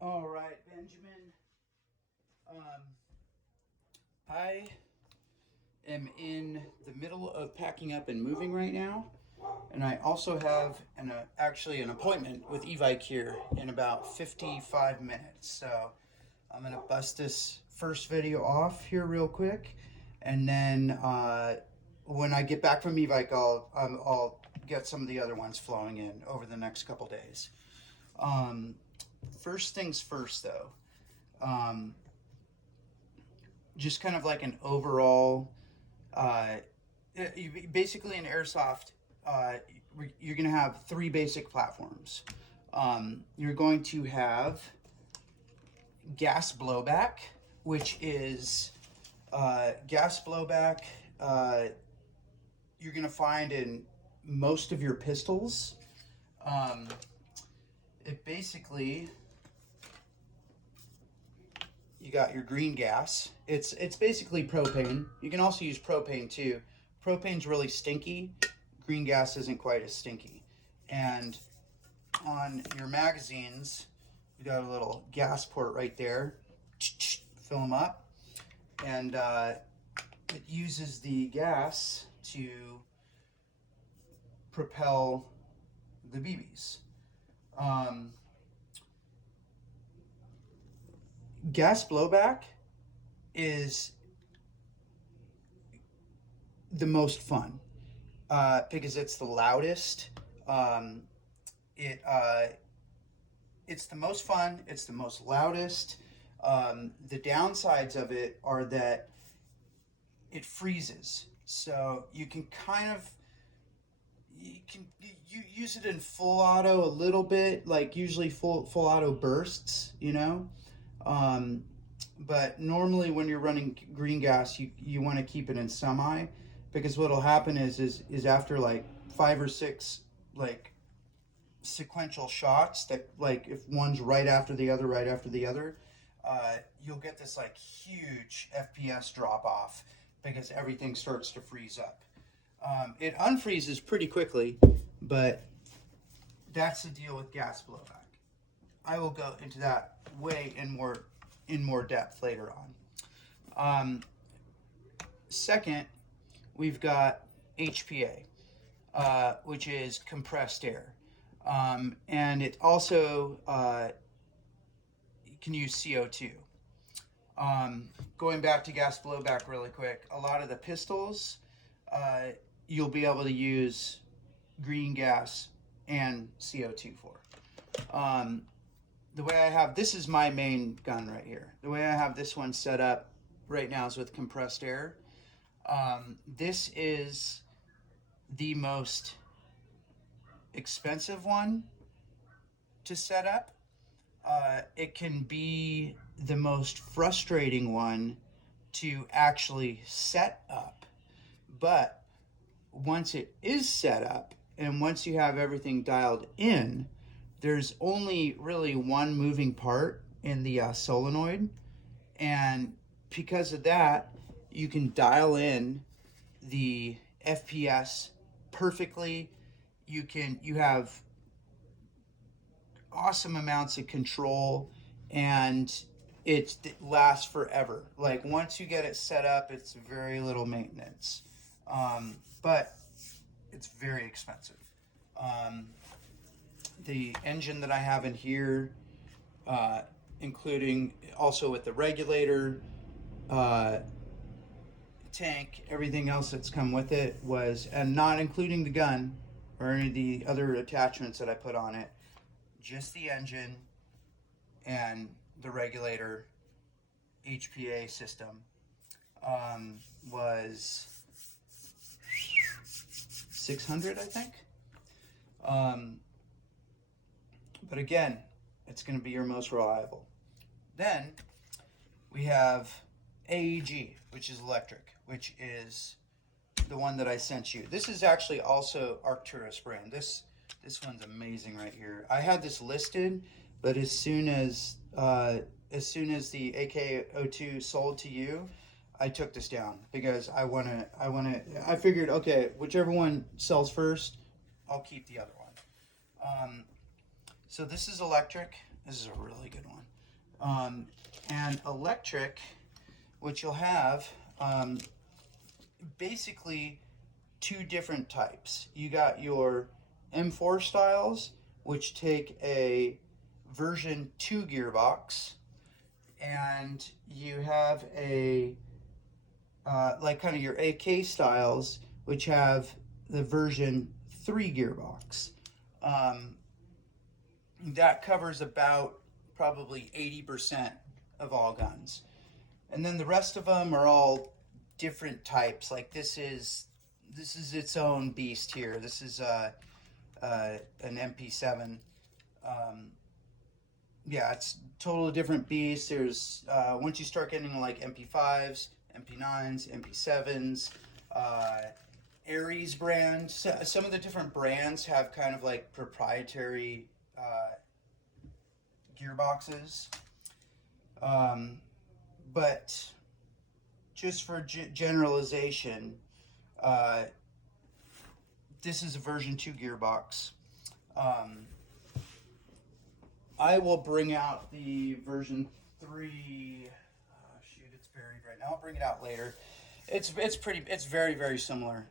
All right, Benjamin. Um, I am in the middle of packing up and moving right now, and I also have actually an appointment with Evike here in about 55 minutes. So I'm gonna bust this first video off here real quick, and then when I get back from Evike, I'll get some of the other ones flowing in over the next couple days. Um, First things first, though. Um, just kind of like an overall, uh, basically in airsoft, uh, you're going to have three basic platforms. You're going to have gas blowback, which is gas blowback. Uh, you're going to find in most of your pistols. Um, it basically you got your green gas. It's basically propane. You can also use propane too. Propane's really stinky. Green gas isn't quite as stinky. And on your magazines, you got a little gas port right there. Fill them up, and it uses the gas to propel the BBs. Um, Gas blowback is the most fun because it's the loudest. Um, it's the most fun. It's the most loudest. The downsides of it are that it freezes, so you can kind of you use it in full auto a little bit, like usually full auto bursts, you know. Um, but normally when you're running green gas, you want to keep it in semi, because what'll happen is after like five or six like sequential shots that, like, if one's right after the other, you'll get this like huge FPS drop off because everything starts to freeze up. It unfreezes pretty quickly, but that's the deal with gas blowback. I will go into that way in more depth later on. Second, we've got HPA, which is compressed air, and it also can use CO2. Going back to gas blowback really quick, a lot of the pistols, you'll be able to use green gas and CO2 for. The way I have this is my main gun right here. The way I have this one set up right now is with compressed air. This is the most expensive one to set up. It can be the most frustrating one to actually set up, but once it is set up and once you have everything dialed in, there's only really one moving part in the solenoid, and because of that, you can dial in the FPS perfectly. You have awesome amounts of control, and it lasts forever. Like, once you get it set up, it's very little maintenance, but it's very expensive. Um, the engine that I have in here, including also with the regulator, uh, tank, everything else that's come with it and not including the gun or any of the other attachments that I put on it, just the engine and the regulator HPA system, was 600, I think. Um, but again, it's going to be your most reliable. Then we have AEG, which is electric, which is the one that I sent you. This is actually also Arcturus brand. This one's amazing right here. I had this listed, but as soon as the AK02 sold to you, I took this down because I figured, okay, whichever one sells first, I'll keep the other one. So this is electric. This is a really good one. And electric, which you'll have basically two different types. You got your M4 styles, which take a version 2 gearbox, and you have a like kind of your AK styles, which have the version 3 gearbox. That covers about probably 80% of all guns. And then the rest of them are all different types. Like this is its own beast here. This is an MP7. Yeah, it's totally different beast. There's once you start getting like MP5s, MP9s, MP7s, Ares brand. So, some of the different brands have kind of like proprietary gearboxes. But just for generalization, this is a version 2 gearbox. I will bring out the version 3. Oh, shoot, it's buried right now. I'll bring it out later. It's very similar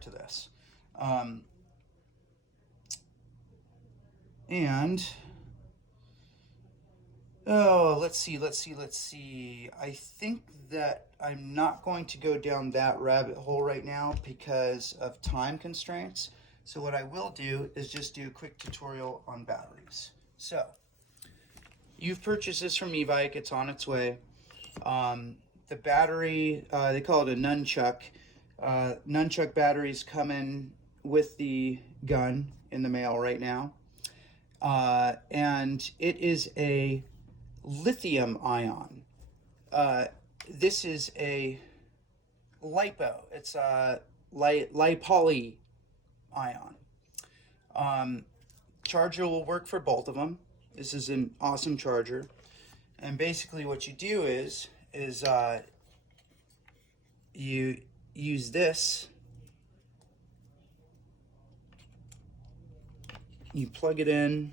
to this. And oh, let's see. I think that I'm not going to go down that rabbit hole right now because of time constraints. So what I will do is just do a quick tutorial on batteries. So you've purchased this from Evike. It's on its way. The battery, they call it a nunchuck. Nunchuck batteries come in with the gun in the mail right now. And it is a lithium ion. This is a LiPo. It's a lipoly ion. Charger will work for both of them. This is an awesome charger. And basically what you do is you use this. You plug it in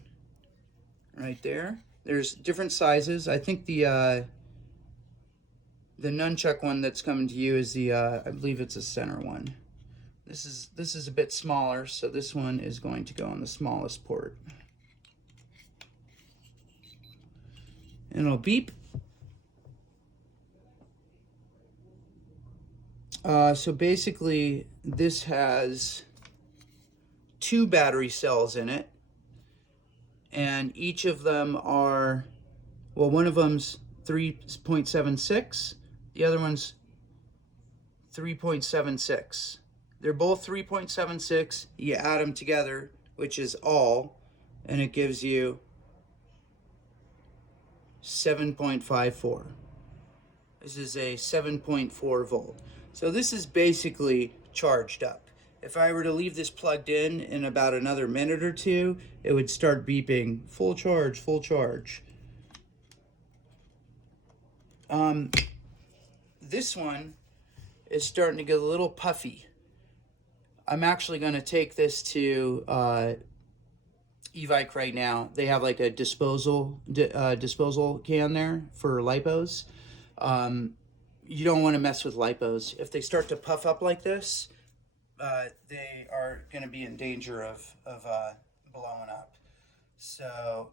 right there. There's different sizes. I think the nunchuck one that's coming to you is the I believe it's a center one. This is a bit smaller, so this one is going to go on the smallest port. And it'll beep. So basically, this has 2 battery cells in it, and each of them are, well, one of them's 3.76, the other one's 3.76. They're both 3.76. You add them together, which is all, and it gives you 7.54. This is a 7.4 volt. So this is basically charged up. If I were to leave this plugged in about another minute or two, it would start beeping, full charge, full charge. This one is starting to get a little puffy. I'm actually going to take this to Evike right now. They have like a disposal can there for LiPos. You don't want to mess with LiPos. If they start to puff up like this, they are going to be in danger of blowing up. So,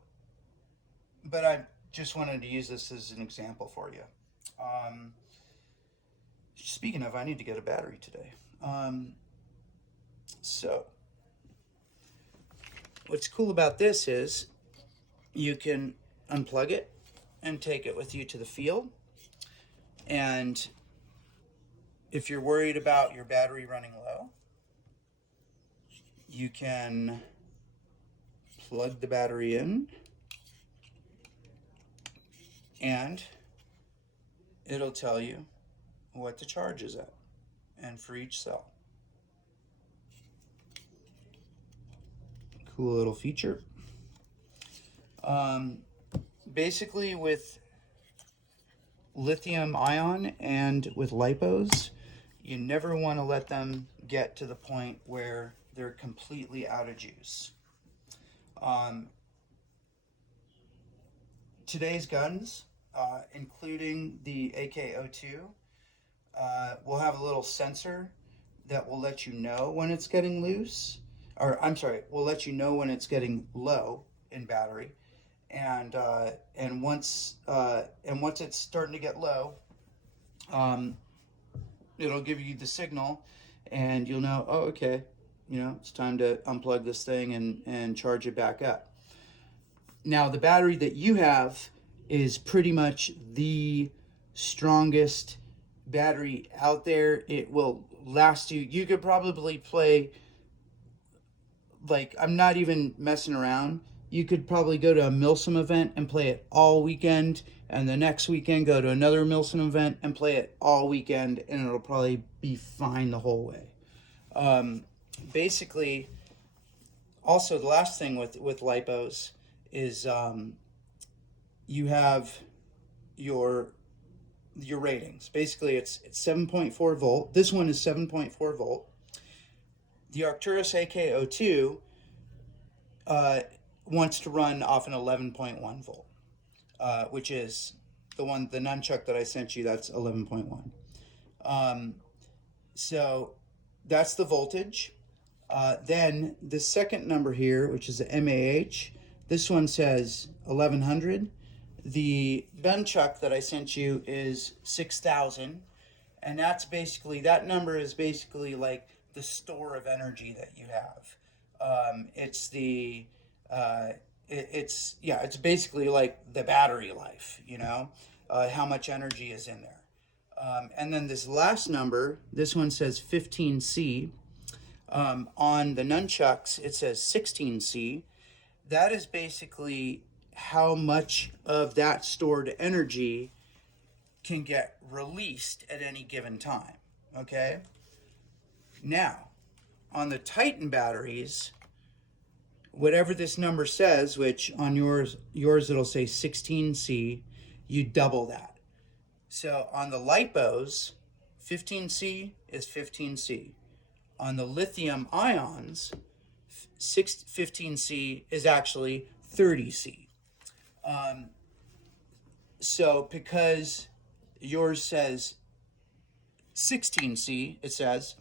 but I just wanted to use this as an example for you. Speaking of, I need to get a battery today. So, what's cool about this is you can unplug it and take it with you to the field. And if you're worried about your battery running low, you can plug the battery in and it'll tell you what the charge is at and for each cell. Cool little feature. Basically with lithium ion and with LiPos, you never want to let them get to the point where they're completely out of juice. today's guns, including the AK-02, will have a little sensor that will let you know when it's getting loose, or I'm sorry, will let you know when it's getting low in battery, and once it's starting to get low, um, it'll give you the signal, and you'll know, oh, okay, it's time to unplug this thing and charge it back up. Now, the battery that you have is pretty much the strongest battery out there. It will last you. You could probably play, like, I'm not even messing around. You could probably go to a Milsim event and play it all weekend, and the next weekend go to another Milsim event and play it all weekend, and it'll probably be fine the whole way. Basically, also the last thing with lipos is you have your ratings. Basically, it's 7.4 volt. This one is 7.4 volt. The Arcturus AK-02 wants to run off an 11.1 volt, which is the nunchuck that I sent you. That's 11.1. So that's the voltage. Then the second number here, which is the MAH, this one says 1100. The nunchuck that I sent you is 6000, and that number is basically like the store of energy that you have. It's basically like the battery life, how much energy is in there. And then this last number, this one says 15C. On the nunchucks, it says 16C. That is basically how much of that stored energy can get released at any given time. Okay? Now, on the Titan batteries, whatever this number says, which on yours it'll say 16C, you double that. So on the LiPos, 15C is 15C. On the lithium ions, 15C is actually 30C. So because yours says 16C, it says,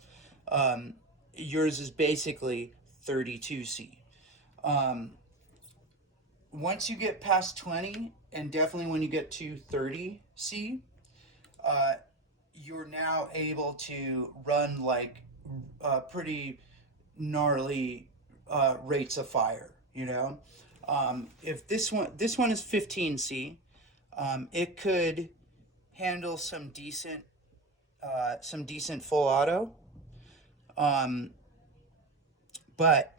yours is basically 32C. Once you get past 20, and definitely when you get to 30C, you're now able to run like pretty gnarly rates of fire. If this one is 15C, it could handle some decent full auto. But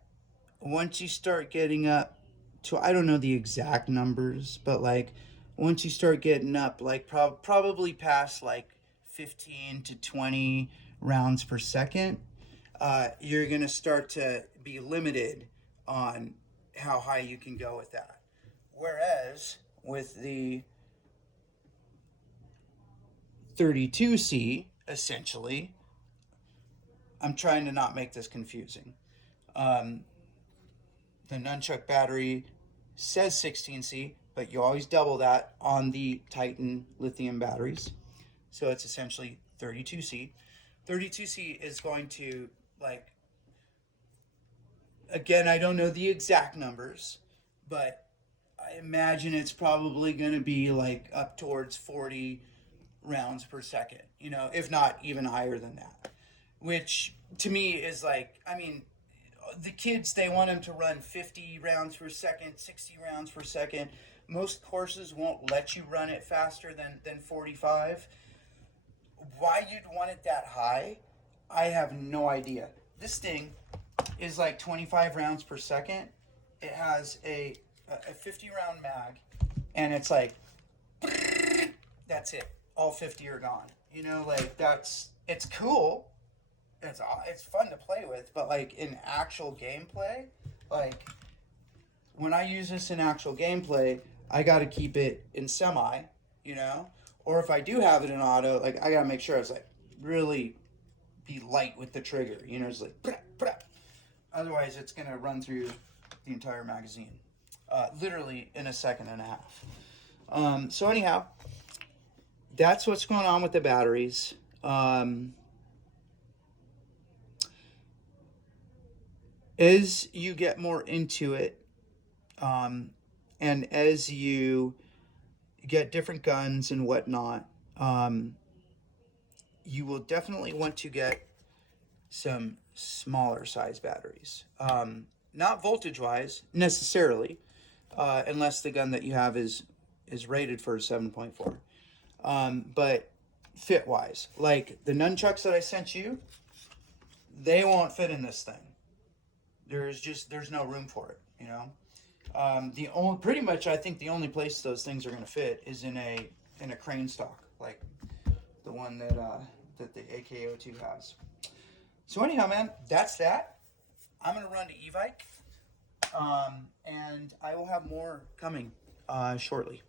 once you start getting up to, I don't know the exact numbers, but like once you start getting up like probably past like 15 to 20 rounds per second, you're going to start to be limited on how high you can go with that. Whereas with the 32C, essentially, I'm trying to not make this confusing. The nunchuck battery says 16C, but you always double that on the Titan lithium batteries. So it's essentially 32C. 32C is going to, like, again, I don't know the exact numbers, but I imagine it's probably going to be like up towards 40 rounds per second, if not even higher than that. Which to me is like, I mean, the kids, they want them to run 50 rounds per second, 60 rounds per second. Most courses won't let you run it faster than 45. Why you'd want it that high, I have no idea. This thing is like 25 rounds per second. It has a 50 round mag, and it's like, that's it. All 50 are gone. It's cool. It's fun to play with, but like in actual gameplay, like when I use this in actual gameplay, I got to keep it in semi, or if I do have it in auto, like I got to make sure it's like really be light with the trigger, it's like, brah, brah. Otherwise it's going to run through the entire magazine, literally in a second and a half. So anyhow, that's what's going on with the batteries. As you get more into it, and as you get different guns and whatnot, you will definitely want to get some smaller size batteries. Not voltage wise necessarily, unless the gun that you have is rated for a 7.4. But fit wise, like the nunchucks that I sent you, they won't fit in this thing. There's no room for it, you know. The only pretty much I think the only place those things are going to fit is in a crane stock, like the one that the AKO2 has. So anyhow, man, that's that. I'm gonna run to Evike, and I will have more coming shortly.